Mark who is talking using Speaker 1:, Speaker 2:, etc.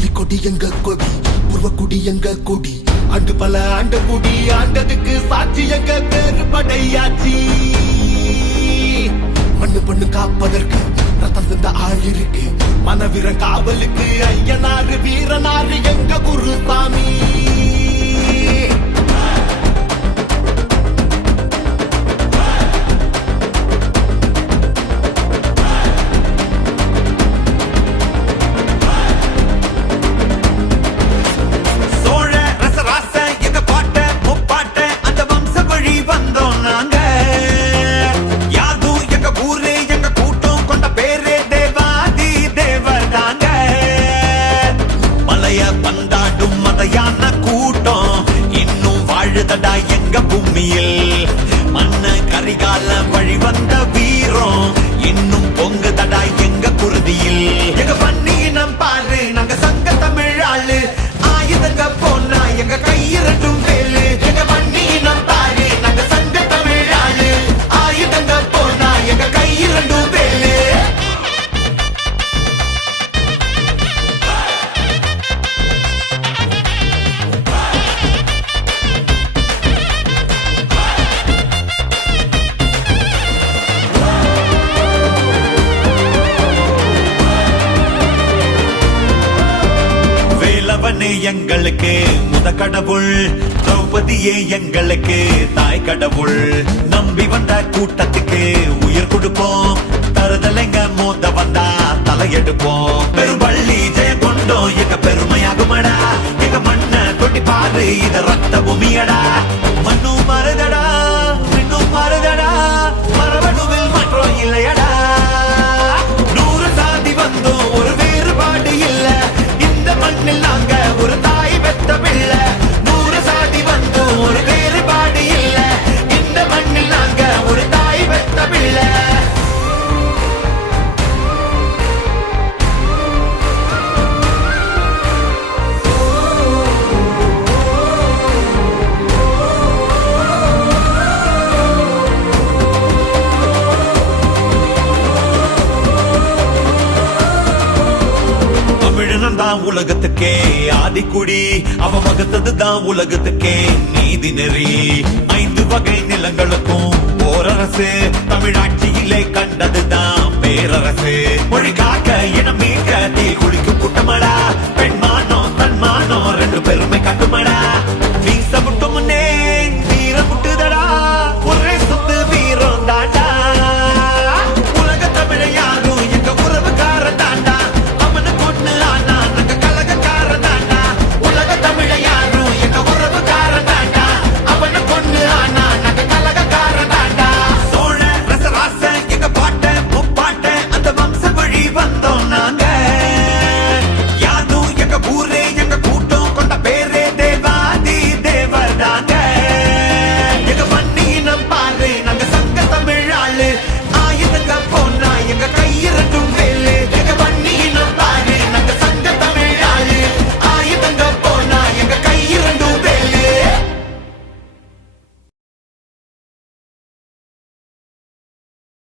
Speaker 1: புலிக்கொடி எங்க கொடி உருவக்குடி எங்க கொடி. அண்டு பல ஆண்ட குடி ஆண்டதுக்கு சாட்சி எங்க பேரு படையாச்சி மண்ணு பண்ணு காப்பதற்கு ரத்தம் தந்த ஆள் இருக்கு. மனவீர காவலுக்கு ஐயனாரு வீரனாரு எங்க குருசாமி?
Speaker 2: இன்னும் எங்க பூமியில். மண்ண கரிகால வழி வந்த வேலவனே எங்களுக்கு. முத கடவுள் திரௌபதியே எங்களுக்கு. தாய் கடவுள் நம்பி வந்த கூட்டத்துக்கு உயிர் கொடுப்போம். தருதலைங்க மோத வந்தா தலையெடுப்போம். பெரும்பள்ளி ஜெயம் கொண்டோம். எங்க பெருமையாகுமடா. எங்க மண்ண தொட்டி பாரு இத ரத்த பூமியடா தான் உலகத்துக்கே. ஆதிக்குடி அவ வகுத்தது தான் உலகத்துக்கே. நீதி நெறி ஐந்து வகை நிலங்களுக்கும் ஓரரசு. தமிழாட்சியிலே கண்டதுதான் பேரரசு. மொழி காக்க இனம் மீட்க